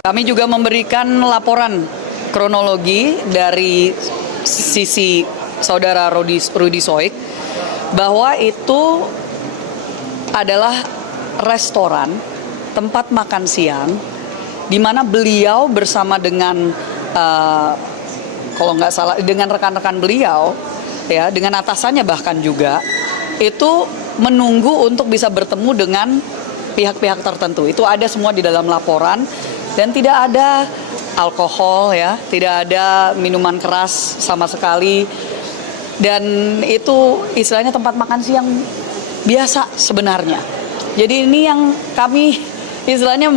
Kami juga memberikan laporan kronologi dari sisi saudara Rudy Soik bahwa itu adalah restoran tempat makan siang di mana beliau bersama dengan kalau nggak salah dengan rekan-rekan beliau ya, dengan atasannya bahkan juga itu menunggu untuk bisa bertemu dengan pihak-pihak tertentu. Itu ada semua di dalam laporan dan tidak ada alkohol ya, tidak ada minuman keras sama sekali. Dan itu istilahnya tempat makan siang biasa sebenarnya. Jadi ini yang kami istilahnya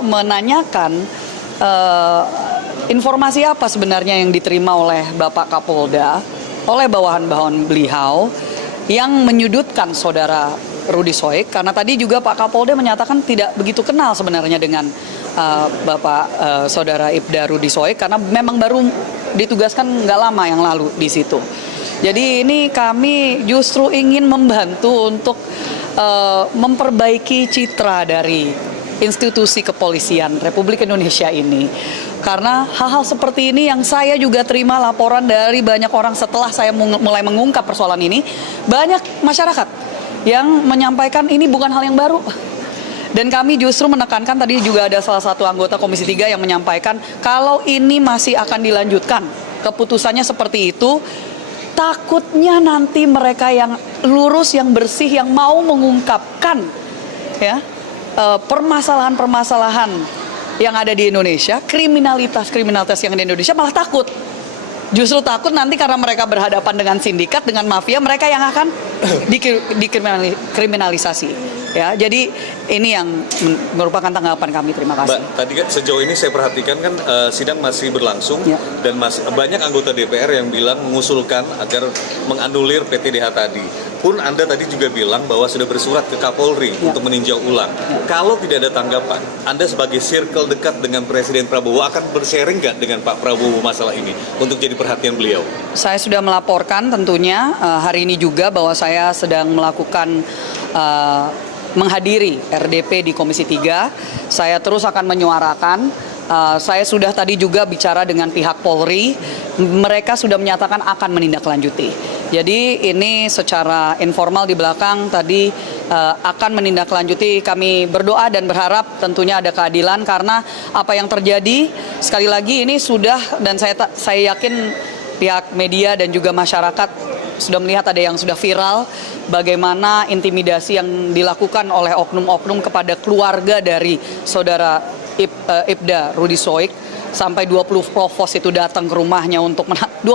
menanyakan informasi apa sebenarnya yang diterima oleh Bapak Kapolda, oleh bawahan-bawahan beliau yang menyudutkan saudara Rudy Soik, karena tadi juga Pak Kapolda menyatakan tidak begitu kenal sebenarnya dengan Bapak saudara Ibda Rudy Soik karena memang baru ditugaskan nggak lama yang lalu di situ. Jadi ini kami justru ingin membantu untuk memperbaiki citra dari institusi kepolisian Republik Indonesia ini. Karena hal-hal seperti ini yang saya juga terima laporan dari banyak orang setelah saya mulai mengungkap persoalan ini, banyak masyarakat yang menyampaikan ini bukan hal yang baru. Dan kami justru menekankan, tadi juga ada salah satu anggota Komisi 3 yang menyampaikan kalau ini masih akan dilanjutkan, keputusannya seperti itu, takutnya nanti mereka yang lurus, yang bersih, yang mau mengungkapkan ya permasalahan-permasalahan yang ada di Indonesia, kriminalitas yang ada di Indonesia malah takut. Justru takut nanti karena mereka berhadapan dengan sindikat, dengan mafia, mereka yang akan dikriminalisasi. Ya, jadi ini yang merupakan tanggapan kami. Terima kasih. Mbak, tadi kan sejauh ini saya perhatikan kan sidang masih berlangsung ya. Dan banyak anggota DPR yang bilang mengusulkan agar menganulir PTDH tadi. Pun Anda tadi juga bilang bahwa sudah bersurat ke Kapolri untuk meninjau ulang. Kalau tidak ada tanggapan, Anda sebagai circle dekat dengan Presiden Prabowo akan bersharing nggak dengan Pak Prabowo masalah ini untuk jadi perhatian beliau? Saya sudah melaporkan tentunya hari ini juga bahwa saya sedang melakukan menghadiri RDP di Komisi 3. Saya terus akan menyuarakan. Saya sudah tadi juga bicara dengan pihak Polri. Mereka sudah menyatakan akan menindaklanjuti. Jadi ini secara informal di belakang tadi akan menindaklanjuti. Kami berdoa dan berharap tentunya ada keadilan karena apa yang terjadi sekali lagi ini sudah, dan saya yakin pihak media dan juga masyarakat sudah melihat ada yang sudah viral bagaimana intimidasi yang dilakukan oleh oknum-oknum kepada keluarga dari saudara Ibda Rudy Soik, sampai 20 provos itu datang ke rumahnya untuk 20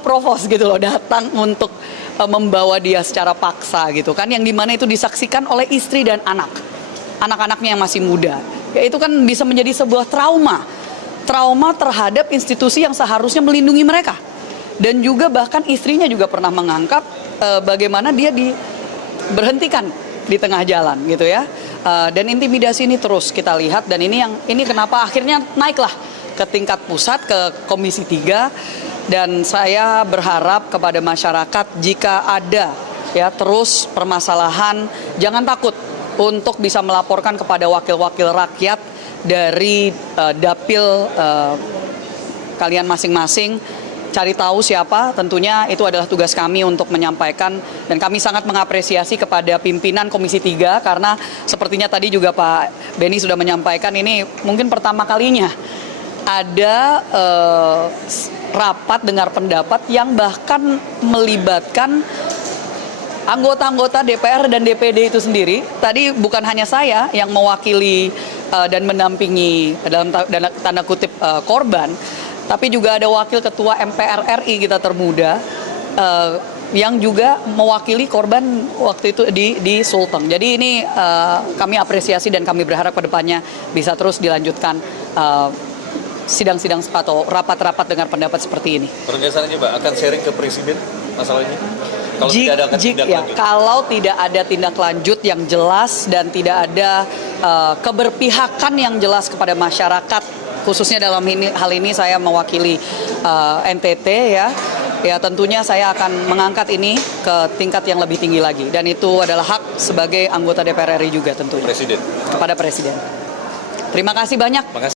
provos gitu loh datang untuk membawa dia secara paksa gitu kan, yang dimana itu disaksikan oleh istri dan anak-anaknya yang masih muda. Ya itu kan bisa menjadi sebuah trauma terhadap institusi yang seharusnya melindungi mereka. Dan juga bahkan istrinya juga pernah mengangkat bagaimana dia diberhentikan di tengah jalan gitu ya. Dan intimidasi ini terus kita lihat, dan ini kenapa akhirnya naiklah ke tingkat pusat, ke Komisi 3. Dan saya berharap kepada masyarakat jika ada ya terus permasalahan, jangan takut untuk bisa melaporkan kepada wakil-wakil rakyat dari dapil kalian masing-masing. Cari tahu siapa, tentunya itu adalah tugas kami untuk menyampaikan, dan kami sangat mengapresiasi kepada pimpinan Komisi 3 karena sepertinya tadi juga Pak Beni sudah menyampaikan ini mungkin pertama kalinya ada rapat dengar pendapat yang bahkan melibatkan anggota-anggota DPR dan DPD itu sendiri. Tadi bukan hanya saya yang mewakili dan mendampingi dalam tanda kutip korban, tapi juga ada wakil ketua MPR RI kita termuda yang juga mewakili korban waktu itu di Sulteng. Jadi ini kami apresiasi dan kami berharap ke depannya bisa terus dilanjutkan sidang-sidang atau rapat-rapat dengar pendapat seperti ini. Penegasannya Mbak, akan sharing ke Presiden masalah ini? Kalau tidak ada tindak lanjut yang jelas dan tidak ada keberpihakan yang jelas kepada masyarakat, khususnya dalam hal ini saya mewakili NTT ya tentunya saya akan mengangkat ini ke tingkat yang lebih tinggi lagi, dan itu adalah hak sebagai anggota DPR RI juga tentunya. Presiden. Kepada Presiden. Terima kasih banyak. Makasih.